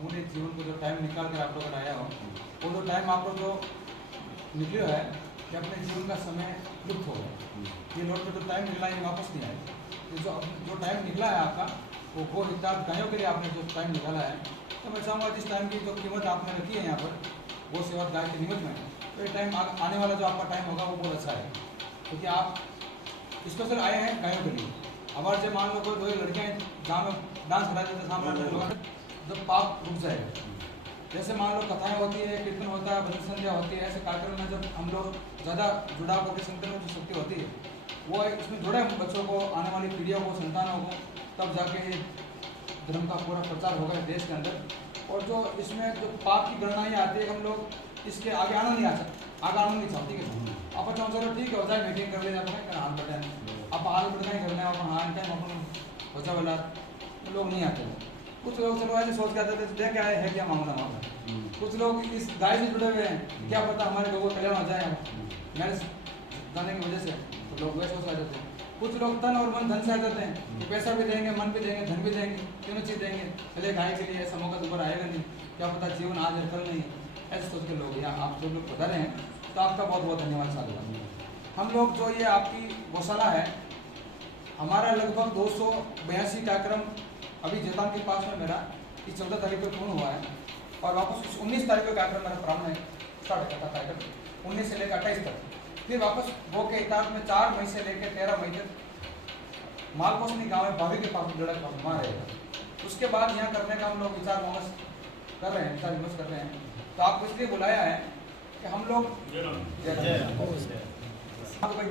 अपने जीवन को जो टाइम निकाल कर आप लोग आया हो, वो जो टाइम आप लोग जो निकले है कि अपने जीवन का समय लुप्त हो गया। ये लौट के जो टाइम निकला है वापस नहीं आए। ये जो टाइम निकला है आपका वो हिसाब गायों के लिए आपने जो टाइम निकाला है, तो मैं चाहूँगा जिस टाइम की जो कीमत आपने रखी है यहाँ पर वो सेवा गाय की निमित्त में, तो ये टाइम आने वाला जो आपका टाइम होगा वो बहुत अच्छा है, क्योंकि आप स्पेशल आए हैं गायों के लिए। हमारे से मान लो कोई दो लड़कियाँ जहाँ में डांस करा देते सामने जब पाप रुक जाएगा, जैसे मान लो कथाएं होती है, कीर्तन होता है, भजन संध्या होती है, ऐसे कार्यक्रम में जब हम लोग ज़्यादा जुड़ाव होकर संतन में जो शक्ति होती है वो इसमें जुड़े बच्चों को, आने वाली पीढ़ियों को, संतानों को, तब जाके ये धर्म का पूरा प्रचार होगा देश के अंदर। और जो इसमें जो पाप की गणनाएँ आती है हम लोग इसके आगे आना नहीं नहीं चाहती कि आप चलो ठीक है हो जाए मीटिंग कर ले जाते हाथ बैठे आप हाथ बढ़ाए करना है अपन हाँ टाइम अपन बचा वाला लोग नहीं आते। कुछ लोग चलो ऐसे सोच के आते थे क्या है क्या मामला। कुछ लोग इस गाय से जुड़े हुए हैं, क्या पता हमारे लोगों को कल्याण हो जाए मैरिज जाने की वजह से, तो लोग वैसे सोच आ जाते हैं। कुछ लोग तन और मन धन से आ जाते हैं कि पैसा भी देंगे, मन भी देंगे, धन भी देंगे, तीनों चीज़ देंगे, चले गाय के लिए ऐसा मौका दोबारा आएगा नहीं, क्या पता जीवन आज है कल नहीं, ऐसे सोच के लोग यहाँ आप जो लोग बता रहे हैं तो आपका बहुत बहुत धन्यवाद साधुवाद। हम लोग जो ये आपकी गौशाला है, हमारा लगभग 282 कार्यक्रम अभी जैतान के पास में मेरा इस 14 तारीख को पूर्ण हुआ है, और वापस 19 तारीख को कार्यक्रम मेरा प्रारंभ स्टार्ट करता कार्यक्रम 19 से लेकर 28 तक। फिर वापस वो के इताद में 4 मई से लेकर 13 मई तक मालकोसनी गाँव में भाभी के पास लड़क वहाँ रहेगा। उसके बाद यहाँ करने का हम लोग विचार विमर्श कर रहे हैं। तो आपको इसलिए बुलाया है कि हम लोग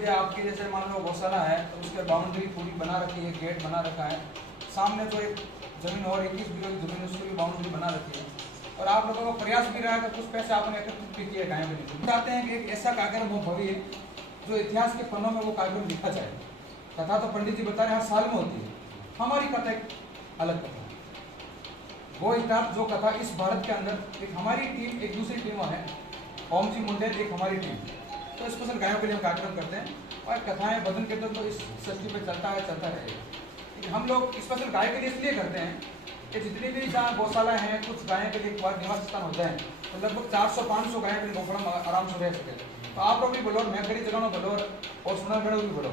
आपकी जैसे मान लो गौशाला है तो उसके बाउंड्री पूरी बना रखी है, गेट बना रखा है, सामने जो एक जमीन और 21 बीघा की जमीन उसकी भी बाउंड्री बना रखी है, और आप लोगों का प्रयास भी रहा है तो कुछ पैसे आपने एकत्रित भी किए गायों के लिए। चाहते हैं कि एक ऐसा कार्यक्रम हो भव्य जो इतिहास के पन्नों में वो कार्यक्रम लिखा जाए। कथा तो पंडित जी बता रहे हर साल में होती है, हमारी कथा एक अलग कथा है। वो इतिहास जो कथा इस भारत के अंदर एक हमारी टीम एक दूसरी टीम है, ओम जी मुंडेर एक हमारी टीम, तो स्पेशल गायों के लिए हम कार्यक्रम करते हैं, और कथाएं भजन कीर्तन तो इस सृष्टि पे चलता रहेगा। हम लोग स्पेशल गाय के लिए इसलिए करते हैं कि जितनी भी जहाँ गौशाला हैं, कुछ गायों के लिए एक बार निवास स्थान होता है, तो लगभग 400-500 गायों के लिए गोखड़ा आराम से रह सके। तो आप लोग भी बोलो, मैं खड़ी जगह में बोलो और सुनागढ़ भी बोलो,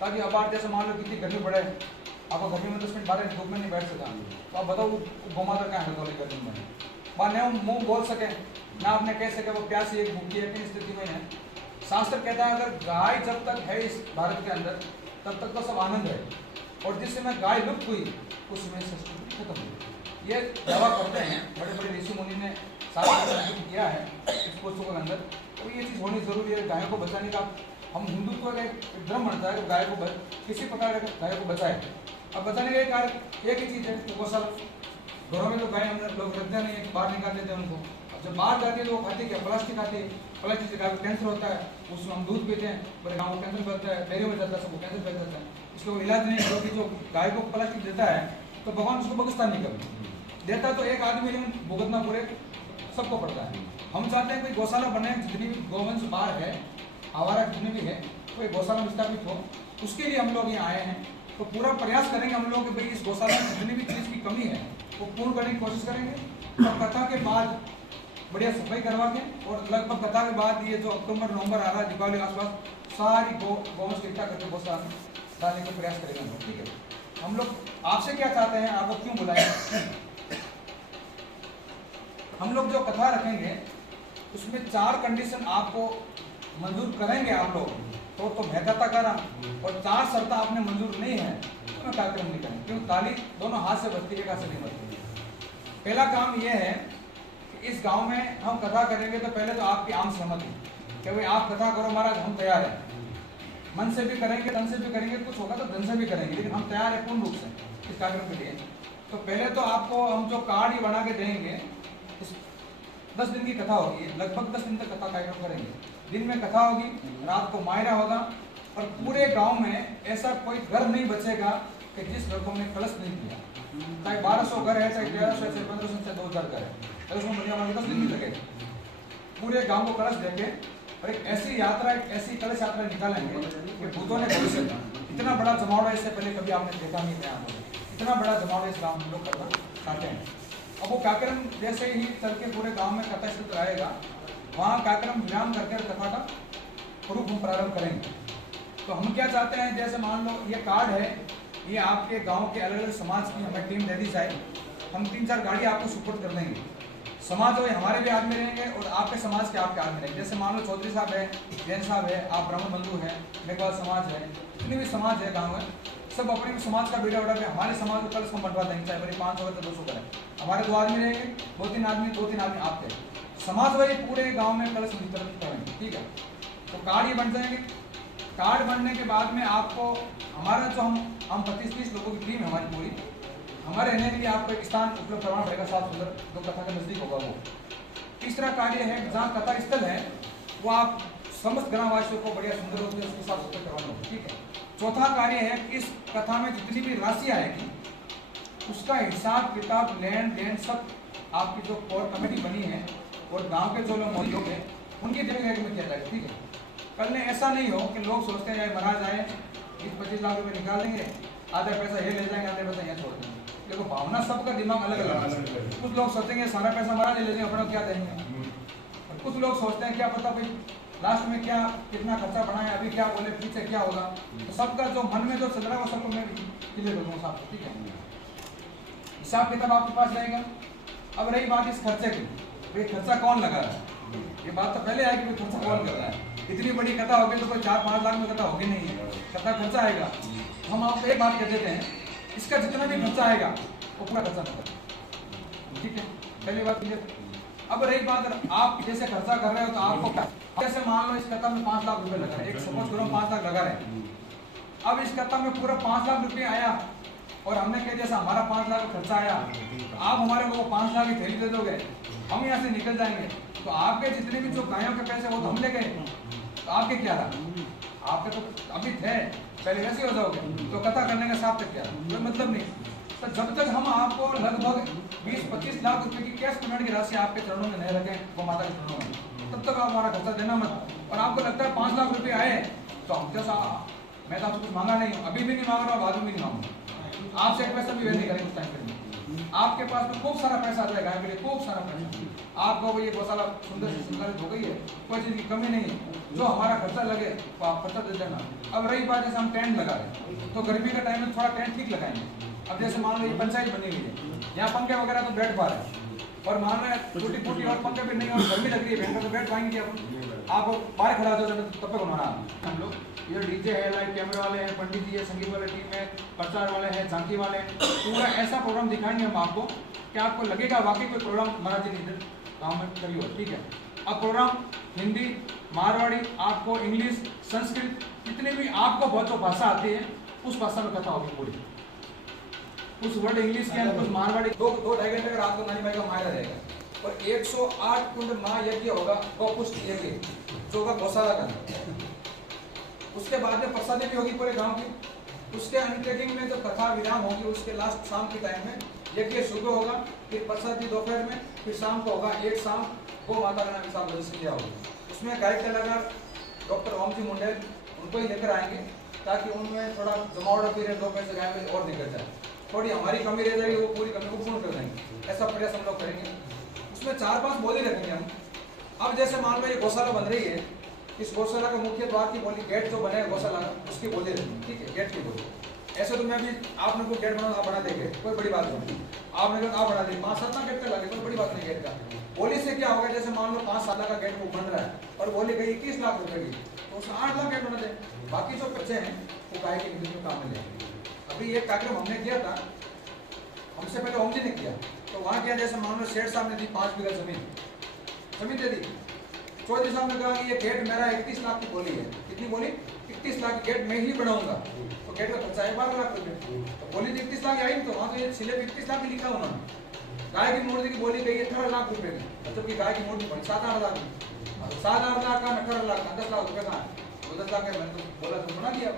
ताकि अब आप जैसे मान लो कितनी गर्मी पड़े, आपको गर्मी में 10 मिनट बाहर धूप में नहीं बैठ सका, तो आप बताओ गोमाता क्या है गर्मी में, न मुँह बोल सके ना आपने कह सके वो प्यासी एक भूखी है, किन स्थिति में है। शास्त्र कहता है अगर गाय जब तक है इस भारत के अंदर तब तक तो सब आनंद है, और जिस समय गाय लुप्त हुई उस समय संस्कृति खत्म हुई। ये दावा करते हैं बड़े बड़े ऋषि मुनि ने शास्त्र किया है इस पुस्तकों के अंदर। तो ये चीज़ होनी जरूरी है गायों को बचाने का। हम हिंदुत्व का एक धर्म बनता है कि गाय को किसी प्रकार गाय को बचाए। अब बचाने का कार्य एक ही चीज़ है, गौशाला। घरों में तो गाय हम लोग रखते नहीं है, बाहर निकाल देते हैं उनको। जब बाहर जाती है तो वो खाती क्या, प्लास्टिक खाती है, प्लास्टिक से गाय को कैंसर होता है, उसमें हम दूध पीते हैं, पूरे गाँव को कैंसर करता है, डेयरी में जाता है सबको कैंसर कर जाता है। इसको इलाज नहीं, क्योंकि जो गाय को प्लास्टिक देता है तो भगवान उसको बख्शता नहीं कभी देता, तो एक आदमी लेकिन भुगतना पूरे सबको पड़ता है। हम चाहते हैं कोई गौशाला बने, जितनी भी गौवंश बाहर है, आवारा जितनी भी है, कोई गौशाला विस्थापित हो, उसके लिए हम लोग यहाँ आए हैं। तो पूरा प्रयास करेंगे हम लोग कि भाई इस गौशाला में जितनी भी चीज़ की कमी है वो पूर्ण करने की कोशिश करेंगे। और कथा के बाद बढ़िया सफाई करवा के, और लगभग कथा के बाद ये जो अक्टूबर-नवंबर आ रहा है दीपावली के आसपास सारी गौवंश इकट्ठा करके गौशाला में डालने का प्रयास करेंगे हम लोग। ठीक है, हम लोग आपसे क्या चाहते हैं, आपको क्यों बुलाए, हम लोग जो कथा रखेंगे उसमें 4 कंडीशन आपको मंजूर करेंगे आप लोग तो मैं कथा करा, और 4 शर्त आपने मंजूर नहीं है तो मैं कार्यक्रम नहीं करेंगे, क्योंकि ताली दोनों हाथ से बजती है, एक हाथ से नहीं बजती। पहला काम यह है कि इस गांव में हम कथा करेंगे तो पहले तो आपकी आम सहमति कि भाई आप कथा करो महाराज, हम तैयार हैं, मन से भी करेंगे, तन से भी करेंगे, कुछ होगा तो धन से भी करेंगे, लेकिन हम तैयार हैं पूर्ण रूप से इस कार्यक्रम के लिए। तो पहले तो आपको हम जो कार्ड ही बना के देंगे, 10 दिन की कथा होगी, लगभग 10 दिन तक कथा कार्यक्रम करेंगे। दिन में कथा होगी, रात को मायरा होगा, और पूरे गांव में ऐसा कोई घर नहीं बचेगा कि जिस घर को हमने कलश नहीं किया, चाहे 1200 घर है, चाहे 1300 है, चाहे 1500, चाहे 2000 घर है, तो उसमें बढ़िया 10 दिन भी लगेगा। पूरे गाँव को कलश देंगे, और एक ऐसी यात्रा, एक ऐसी कलश यात्रा निकालेंगे कि भूतों ने भविष्य इतना बड़ा जमावड़ा इससे पहले कभी आपने देखा नहीं था। इतना बड़ा जमावड़ा इस गाँव में लोग करना चाहते हैं। अब वो कार्यक्रम जैसे ही चल के पूरे गांव में कथा स्थित रहेगा, वहाँ कार्यक्रम विराम करके कथा का प्रूफ हम प्रारंभ करेंगे। तो हम क्या चाहते हैं, जैसे मान लो ये कार्ड है, ये आपके गांव के अलग अलग समाज की हमें टीम दे दी जाए, हम 3-4 गाड़ी आपको सुपुर्द कर देंगे। समाज हो हमारे भी आदमी रहेंगे और आपके समाज के आपके आदमी रहेंगे। जैसे मान लो चौधरी साहब है, जैन साहब है, आप ब्राह्मण बंधु है, मेघवाल समाज है, जितनी भी समाज है गाँव में, सब अपने समाज का बेटा उठा के हमारे समाज को कल हम बनवा देंगे, चाहे मेरे 500 तो 200 करें। हमारे 2 आदमी रहेंगे, 2-3 आदमी आपके समाज वाले पूरे गांव में कलश वितरण करेंगे, ठीक है। तो कार्ड ये बन जाएंगे। कार्ड बनने के बाद में आपको हमारा जो हम 25-30 लोगों की टीम है हमारी पूरी, हमारे रहने के लिए आपको एक स्थान उपलब्ध करवाना पड़ेगा, साफ सुंदर, जो कथा के नजदीक होगा वो। तीसरा कार्य है, जहाँ कथा स्थल है वो आप समस्त ग्रामवासियों को बढ़िया सुंदर रूप से उसके साथ उपलब्ध करवाना होगा, ठीक है। चौथा कार्य है, इस कथा में जितनी भी राशि आएगी उसका हिसाब किताब लेन देन सब आपकी जो कोर कमेटी बनी है और गांव के जो लोग हैं उनकी देखरेख में किया जाएगा, ठीक है। कल में ऐसा नहीं हो कि लोग सोचते हैं महाराज आए 20-25 लाख रुपए निकाल देंगे, आधा पैसा ये ले जाएंगे, आधा पैसा यहाँ छोड़ देंगे। देखो भावना सबका दिमाग अलग अलग है। कुछ लोग सोचेंगे सारा पैसा महाराज ले लेंगे, अपना क्या देंगे, और कुछ लोग सोचते हैं क्या पता भाई लास्ट में क्या कितना खर्चा बढ़ाएं, अभी क्या बोले पीछे क्या होगा। तो सबका जो मन में जो चल रहा है वो सबको मैं क्लियर करूँगा साहब, ठीक है। हिसाब किताब आपके पास रहेगा। अब रही बात इस खर्चे की, भाई खर्चा कौन लगा रहा है, ये बात तो पहले आएगी कि खर्चा कौन कर रहा है। इतनी बड़ी कथा होगी तो कोई 4-5 लाख में कथा होगी नहीं है, कथा खर्चा आएगा। हम आपको एक बात कह देते हैं, इसका जितना भी खर्चा आएगा वो पूरा खर्चा नहीं, ठीक है, पहली बात क्लियर। अब रही बात आप जैसे खर्चा कर रहे हो तो आपको क्या, जैसे मान लो इस कथा में 5 लाख रुपए लगा रहे, एक सपोज करो 5 लाख लगा रहे, अब इस कथा में पूरा 5 लाख रुपये आया और हमने कह जैसा हमारा 5 लाख खर्चा आया, तो आप हमारे को 5 लाख की थैली दे दोगे, हम यहाँ से निकल जाएंगे, तो आपके जितने भी जो गायों के पैसे वो तो हम ले गए, तो आपके क्या रहा, आपके तो अभी थे पहले वैसे हो जाओगे, तो कथा करने का साथ तक क्या कोई मतलब नहीं। तो जब तक हम आपको लगभग 20-25 लाख रुपए की कैश पेमेंट की राशि आपके चरणों में नहीं रखें, वो माता के चरणों में, तब तक आप हमारा खर्चा देना मत। और आपको लगता है 5 लाख रुपए आए तो हम जैसा, मैं तो आपसे कुछ मांगा नहीं हूँ, अभी भी नहीं मांग रहा हूँ, बाद में भी नहीं मांगूंगा, आपसे एक पैसा भी वेस्ट नहीं करेंगे उस टाइम पर। आपके पास में खूब सारा पैसा आ जाएगा, गाय के लिए खूब सारा पैसा। आपको ये गौशाला सुंदर से संचालित हो गई है, कोई चीज़ की कमी नहीं है, जो हमारा खर्चा लगे तो आप खर्चा दे देना। अब रही बात जैसे हम टेंट लगा रहे हैं, तो गर्मी का टाइम में थोड़ा टेंट ठीक लगाएंगे। अब जैसे मान लो ये पंचायत बनी हुई है, यहाँ पंखे वगैरह तो बैठ पा रहे हैं, और मान रहे टूटी फूटी और पंखे भी नहीं, और गर्मी लग रही है, तो बैठ पाएंगे अपन, आप बाहर खड़ा हो जाओ तब तक बनाना। हम लोग ये डीजे है, लाइव कैमरे वाले हैं, पंडित जी है, संगीत वाले टीम है, प्रचार वाले हैं, झांकी वाले हैं, पूरा ऐसा प्रोग्राम दिखाएंगे हम आपको कि आपको लगेगा वाकई कोई प्रोग्राम महाराज जी ने गाँव में करी हो, ठीक है। अब प्रोग्राम हिंदी, मारवाड़ी, आपको इंग्लिश, संस्कृत, जितनी भी आपको बहुत भाषा आती है उस भाषा में कथा होगी पूरी, उस वर्ड इंग्लिश के अंदर मारवाड़ी 2-2.5 घंटे का रात को नानी भाई का मायरा रहेगा, और 108 कुंड महायज्ञ होगा, गौपुष्ट यज्ञ जो होगा गौशाला का। उसके बाद में प्रसादी भी होगी पूरे गांव की। उसके अंतरिंग में जो कथा विराम होगी उसके लास्ट शाम के टाइम में यज्ञ सुबह होगा, फिर प्रसादी दोपहर में, फिर शाम को होगा एक शाम गौ माता का नाम हिसाब रजिस्टर किया होगा। उसमें गायक कलाकार डॉक्टर ओम जी मुंडेल उनको ही लेकर आएंगे, ताकि उनमें थोड़ा जमावड़ा भी रहे, 2 पैसे गाय में और निकल जाए, थोड़ी हमारी कमी रह जाएगी, वो पूरी कमी को पूर्ण कर देंगे, ऐसा प्रयास हम लोग करेंगे। उसमें 4-5 बोली रखेंगे हम। अब जैसे मान लो ये गौशाला बन रही है, इस गौशाला का मुख्य द्वार की बोली, गेट जो बने गौशाला का उसकी बोली रखेंगे, ठीक है, गेट की बोली। ऐसे तो मैं भी आपने को गेट बना, आप बना देंगे, कोई बड़ी बात नहीं, आपने कहा आप बना देंगे, 5-7 लाख गेट का लगे, कोई बड़ी बात नहीं। गेट का बोली से क्या होगा, जैसे मान लो 5-7 लाख का गेट वो बन रहा है और बोली गई 21 लाख रुपए की, तो उसमें 8 लाख गेट बना दे, बाकी जो बच्चे हैं वो गाय के निधि में काम में लेंगे। अभी ये कार्यक्रम हमने किया था, हमसे पहले ओम जी ने किया, तो वहाँ किया जैसे मान लो शेठ साहब ने दी 5 बीघा जमीन दे दी, चौधरी साहब ने कहा कि ये गेट मेरा 31 लाख की बोली है, कितनी बोली 31 लाख की गेट मैं ही बनाऊंगा, तो गेट का खर्चा है 12 लाख रुपए, तो बोली तो 31 लाख आई, तो वहाँ तो ये सिले 31 लाख ही लिखा उन्होंने। गाय की मूर्ति की बोली गई 18 लाख रुपए की, जबकि गाय की मूर्ति बनी 7-8 लाख की, 7-8 लाख का 18 लाख का 10 लाख रुपए का, 10 लाख का मैंने तो बोला तो बना दिया,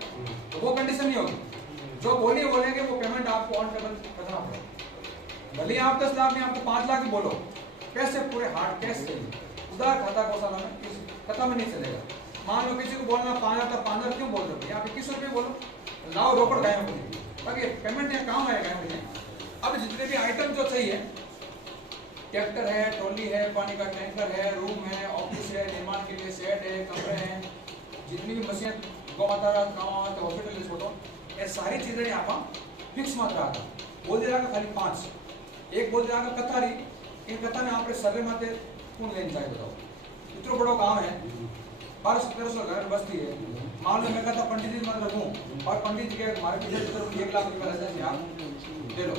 तो वो कंडीशन नहीं होगी। जो बोली बोलेंगे वो पेमेंट आपको ऑन टेबल करना पड़ेगा, भले आप 10 लाख में आपको 5 लाख ही बोलो, कैसे पूरे हार्ड कैश चाहिए, उधार खाता गौशाला में किसी कथा में नहीं चलेगा। मान लो किसी को बोलना 5,000 तो 5,000 क्यों बोल रहे हो, यहाँ पे 21 रुपये बोलो, लाओ रोकड़ गायों को, ताकि पेमेंट यहाँ काम आएगा। अब जितने भी आइटम जो चाहिए ट्रैक्टर है, ट्रॉली है, पानी का टैंकर है, रूम है, ऑफिस है, निर्माण के लिए शेड है, कमरे हैं, जितनी भी मशीन गौ माता गाँव हॉस्पिटल छोड़ो, ये सारी चीज़ें यहाँ पर फिक्स मात्रा आता बोल दे रहा खाली 5 एक बोल दे रहा कतारी इन कथा में आप सर्वे माते कौन लेना चाहिए बताओ। इतना बड़ो गाँव है, 1200-1300 घर बस्ती है, मान लो मैं कहता पंडित जी मत रखूँ और पंडित जी के हमारे पीछे 1 लाख रुपया लाइसेंस आप ले लो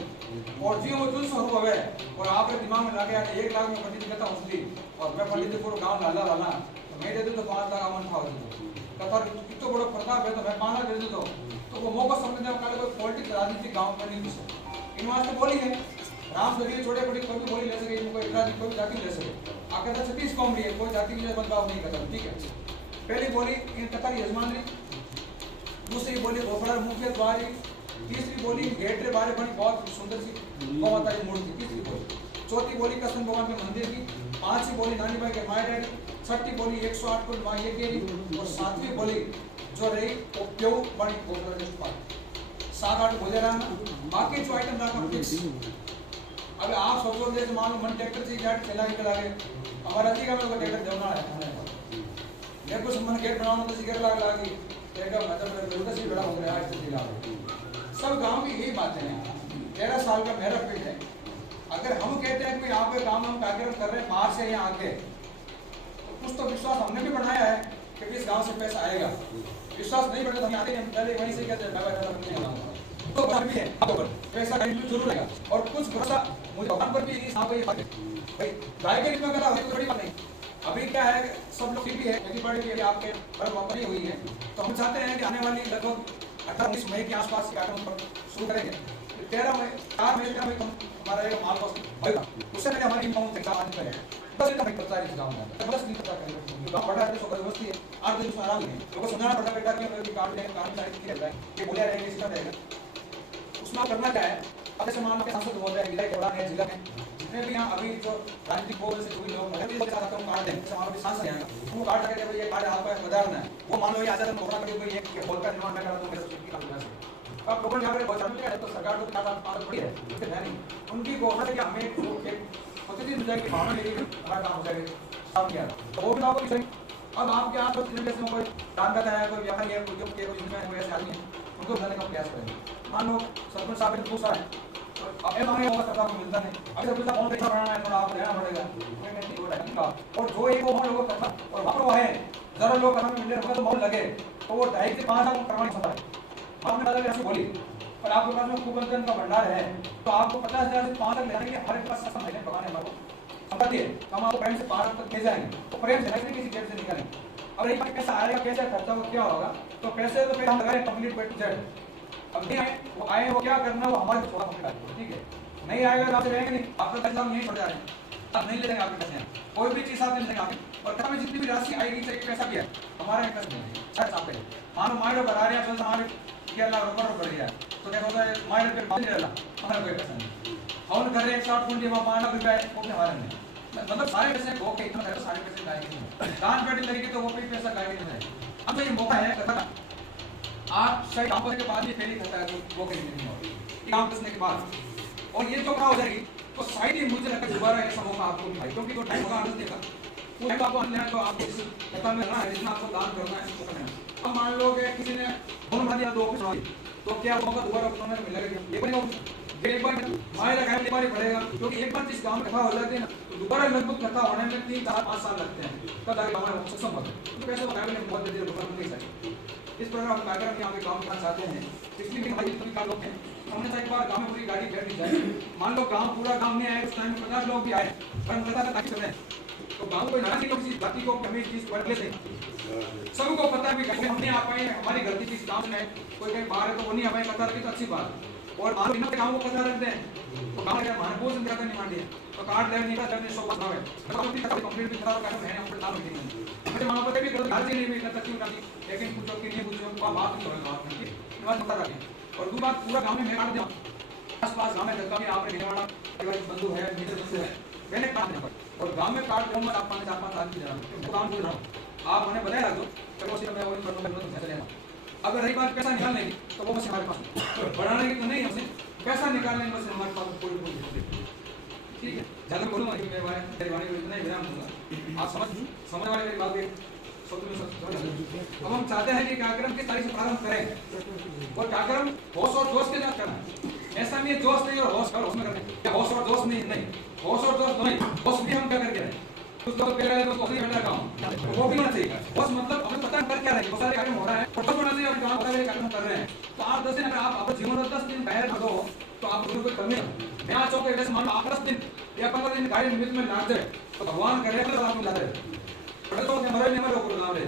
और जी वो 200 रुपये और आपके दिमाग में लगे 1 लाख में पंडित जी कहता उसली और मैं पंडित जी को गाँव लाला वाला तो मैं दे दूँ तो 5 लाख अमन था कथा इतना बड़ो प्रताप है तो मैं 5 लाख दे दूँ तो वो मौका समझने वाले कोई पॉलिटिक्स राजनीति गाँव में नहीं घुसे इन वास्ते बोली है राम शरीर छोटे बड़ी कोई भी बोली ले सके कोई इतना कोई जाति ले सके आगे तो 36 कौम रही है कोई जाति के लिए बदलाव नहीं करता। ठीक है, पहली बोली इन कथा की यजमानरी, दूसरी बोली गोफड़ा मुख्य द्वारी, तीसरी बोली गेट रे बारे बनी बहुत सुंदर सी गौ माता की मूर्ति, तीसरी बोली, चौथी बोली कृष्ण भगवान के मंदिर की, पांचवी बोली नानी भाई के माय डैडी, छठी बोली 108 कुल माँ ये केरी और सातवीं बोली जो रही वो प्यो बनी गोफड़ा के पास 7-8 बोले रहा बाकी जो आइटम रहा फिक्स। अब आप सोचो जैसे मान लो मन ट्रैक्टर से गेट चला के चला गए हमारा ठीक है मेरे को ट्रैक्टर देना है मेरे को मन गेट बनाना तो सिगर लगा लगी ट्रैक्टर मतलब बिल्कुल सी बड़ा हो गया आज तक जिला सब गांव की यही बातें हैं। 13 साल का मेरा फील्ड है, अगर हम कहते हैं कि यहाँ पे काम हम कार्यक्रम कर रहे हैं बाहर से यहाँ आके तो कुछ तो विश्वास हमने भी बढ़ाया है कि इस गाँव से पैसा आएगा, विश्वास नहीं बढ़ता तो हम आते हैं पहले वहीं से कहते हैं तो भी है पैसा जरूर आएगा और कुछ भरोसा मुझे भगवान पर भी भाई गाय के में करा तो बड़ी बात नहीं। अभी क्या है सब लोग भी है खेती बाड़ी के लिए आपके कंपनी हुई है तो हम चाहते हैं कि आने वाली लगभग 18-19 मई के आसपास कार्यक्रम शुरू करेंगे। 13 मई 4 मई का हमारा माल उससे पहले हमारी उसमें करना क्या है अब जैसे मान लो सांसद महोदय विधायक है जिला में जितने भी यहाँ अभी जो राजनीतिक बोर्ड से जुड़े लोग हैं कार्ड दें हमारा भी सांसद आएगा वो कार्ड लगे ये कार्ड आपका बजारना है वो मान लो ये आजाद घोषणा करके ये हॉल का निर्माण मैं करा दूं मेरे छुट्टी का प्रयास है अब लोगों ने यहाँ पर तो सरकार को क्या आदत पड़ी है उसके नहीं उनकी घोषणा कि हमें प्रतिदिन मिल जाएगी भावना लेके हमारा काम हो जाएगा काम किया तो वो भी आपको सही। अब आपके यहाँ पर कोई दान करता है कोई व्यापारी है कोई कोई ऐसे आदमी है उनको बनाने का प्रयास करेंगे। मान लो सरपंच साहब ने दूसरा है अब ये मांगे होगा सरकार को मिलता नहीं अभी सरपंच साहब बहुत पैसा बनाना है थोड़ा आपको देना पड़ेगा और जो एक वो लोगों का था और वहाँ वो है जरा लोग करना मिल रहे तो बहुत लगे तो वो 2.5 से 5 लाख करवानी सकता है आपने दादा ऐसे बोली पर आपके पास में कुबंधन का भंडार है तो आपको 50,000 से 5 लाख लेने के हर एक पास सस्ता महीने पकाने हमारे संपत्ति है हम आपको 5 से 5 लाख तक दे जाएंगे तो प्रेम से नहीं किसी जेब से निकालेंगे। अब रही पैसा आएगा कैसे खर्चा वो क्या होगा तो पैसे तो फिर हम लगाए कंप्लीट बेट टू जेड अब नहीं आए वो आए वो क्या करना वो हमारे थोड़ा कंप्लीट ठीक है नहीं आएगा तो आपसे रहेंगे नहीं आपका पैसा हम यहीं छोड़ जा रहे हैं अब नहीं ले लेंगे आपके पैसे कोई भी चीज आप ले लेंगे आपके और कथा में जितनी भी राशि आएगी चाहे पैसा भी है हमारा इंटरेस्ट नहीं है सर आप पे मानो माइंड बना रहे हैं तो हमारे 11 लाख रुपए बढ़ गया तो क्या होता है माइंड पे नहीं रहला हमारा कोई पैसा नहीं हम कर रहे हैं 160 पूंजी में 5 लाख रुपए वो भी हमारे नहीं मतलब सारे पैसे वो के इतना है सारे पैसे गाएंगे दान पेटी लगेगी तो वो भी पैसा गाएंगे नहीं। अब ये मौका है कथा आप सही काम करने के बाद ये पहली कथा है वो के लिए काम करने के बाद और ये जो क्या हो जाएगी तो शायद ही मुझे लगता है दोबारा ऐसा मौका आपको मिलेगा क्योंकि वो टाइम होगा आनंद देगा वो टाइम आपको लेना तो आपको इस कथा में रहना है जितना आपको दान करना है वो करना है। अब मान लो कि किसी ने फोन मार दिया 2 ऑफिस बनाई तो क्या मौका दोबारा बनाने में मिलेगा ये बड़ी एक बार मारे लगाए एक बार ही पड़ेगा क्योंकि एक बार इस गांव में कथा हो जाती है ना तो दोबारा लगभग कथा होने में 3-4-5 साल लगते हैं तब आगे गांव में सक्षम होते हैं तो कैसे गांव में बहुत देर रुकना नहीं चाहिए। इस प्रकार हम कार्यक्रम में यहाँ गांव में चाहते हैं इसलिए भी हमारी जितने लोग हैं हमने एक बार गांव में पूरी गाड़ी बैठ जाए मान लो गांव पूरा गांव में आए उस टाइम में 50 लोग भी आए पर हम कथा ताकि सुने तो गांव को नाराजगी किसी जाति को कमी चीज बढ़ ले सबको पता है कि हमने आ पाए हमारी गलती किस काम में कोई कहीं बाहर है तो वो नहीं आ पाए कथा रखी तो अच्छी बात और मान लो गांव को कथा रखते हैं तो गांव का महानपुर से ज्यादा नहीं मान लिया तो कार्ड लेने का करने 100 बात है गांव की कंप्लीट भी खराब काम है हम पर नाम नहीं है मुझे मानो पता भी करो गार्जी नहीं भी तक क्यों नहीं लेकिन कुछ लोग के लिए पूछो को बात नहीं करो गांव में ये बात बता रखें और दूसरी बात पूरा गांव में काट दो आस-पास गांव में जगह में आपने निर्माण परिवार बंधु है मित्र बंधु है मैंने काट देना पड़ा और गांव में काट दूंगा आप 5-4 साल की जरूरत है काम बोल रहा हूं आप उन्हें बताया दो चलो उसी में और करूंगा तो चले जाना। अगर रही बात पैसा निकालने की तो वो मशीन हमारे पास बढ़ाने की तो नहीं हमसे पैसा निकालने की मशीन हमारे पास पूरी ठीक है, ज्यादा बोलूंगा कि मैं मेरी वाणी को इतना ही विराम दूंगा। आप समझ वाले मेरी बात के अब हम चाहते हैं कि कार्यक्रम किस तारीख से प्रारंभ करें और कार्यक्रम होश और जोश के साथ करना है। ऐसा नहीं है जोश नहीं और होश में करना है, या होश और जोश नहीं, होश और जोश नहीं, होश भी हम क्या करके रहे कुछ लोग कह रहे हैं तो नहीं बैठा काम तो वो भी होना चाहिए। होश मतलब हमें पता कर क्या रहे हैं, बहुत सारे कार्यक्रम हो रहा है और होश होना चाहिए। अभी जहाँ बहुत सारे कार्यक्रम कर रहे हैं तो आप 10 दिन अगर आप अपने जीवन में 10 दिन बाहर कर दो तो आप गुरु को करने मैं आज चौके जैसे मान लो आप 10 दिन या 15 दिन गाड़ी निमित्त में लाग जाए तो भगवान करे तो आप ला दे तो मरे नहीं मरो को नाम ले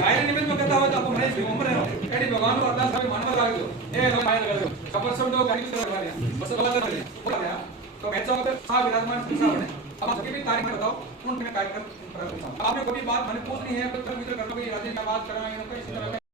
गाड़ी निमित्त में कहता हुआ तो आपको नहीं भी उम्र है एडी भगवान को अरदास सभी मानव लाग दो ए लो फाइनल कर दो कपल सब लोग गाड़ी की तरफ लगा दिया बस गलत कर दिया हो गया तो मैं चाहूंगा साहब विराजमान पूछा बने अब आपकी भी तारीख बताओ कौन में कार्यक्रम आपने कोई बात मैंने पूछनी है कोई मित्र करना कोई राजेश का बात करना है कोई